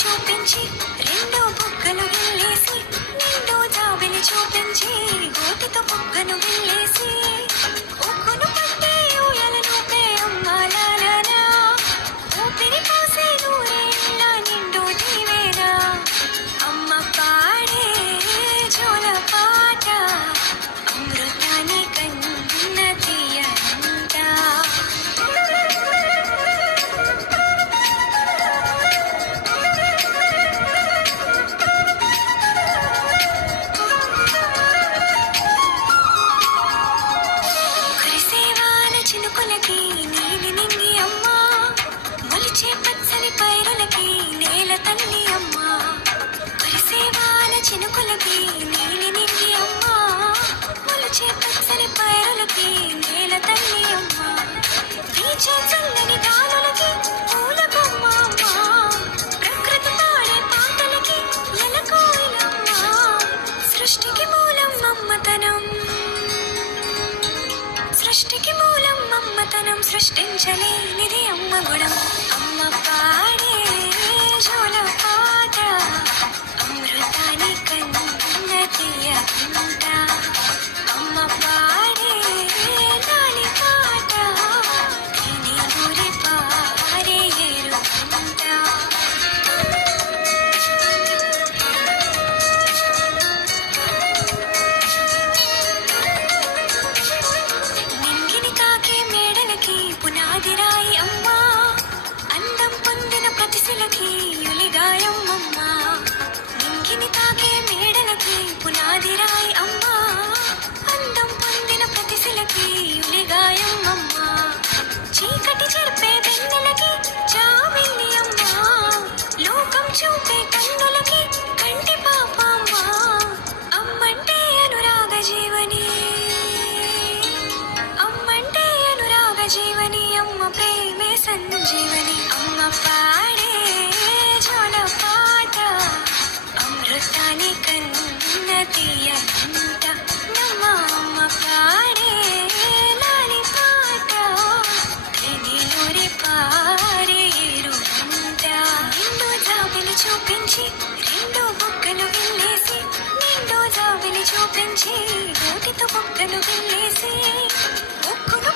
చూపించి రెండో బుగ్గను గిల్లేసి నిండు జాబిని చూపించి గోటితో బుగ్గను గిల్లేసి ఉక్కును పట్టే ఊయలనుపే అమ్మాలనా ఊపిరి పోసే నూరేళ్ళ నిండు దీవేనా అమ్మ పాడే జోల పాట అమృతాన్ని కన్న తీయంట. చినుకులకి నీలి నింగి అమ్మ మొలిచే పచ్చని పైరులకి నేల తల్లి అమ్మ పరిసేవాల చినుకులకి నీలి నింగి అమ్మ మొలిచే పచ్చని పైరులకి నేల తల్లి అమ్మ వీచే చల్లని గాలులకి పూల బొమ్మ అమ్మ ప్రకృతి పాడే పాటలకి ఎలకోయిలమ్మ సృష్టికి మూలం మమ్మతనం సృష్టికి మూలం మమ్మతనం సృష్టించలేనిది అమ్మ గుణం అమ్మ పాడే జోల పాట అమృతాన్ని కన్న తీయంట అమ్మ పాడే లాలి పాట తిని ఊరి పారే ఏరుకుంట. పునాదిరాయి అమ్మా అందం పొందిన ప్రతిశలకి యులిగాయమ్మమ్మ నింగిని తాకే మేడలకి పునాదిరాయి అమ్మా అందం పొందిన ప్రతిశలకి యులిగాయమ్మమ్మ చీకటి చెరిపే వెన్నెలకి జాబిల్లి అమ్మా లోకం చూపే కన్నులకి కంటి పాప అమ్మా అమ్మంటే అనురాగ జీవని జీవని అమ్మ ప్రేమే సంజీవని అమ్మ పాడే జోల పాట అమృతాన్ని కన్న తీయంట నమ్మ అమ్మ పాడే లాలి పాట తినిలూరి పారే ఏరుకుంట నిండు జాబిని చూపించి రెండో బుగ్గను గిల్లేసి నిండు జాబిని చూపించి గోటితో బుగ్గను గిల్లేసి ఉక్కును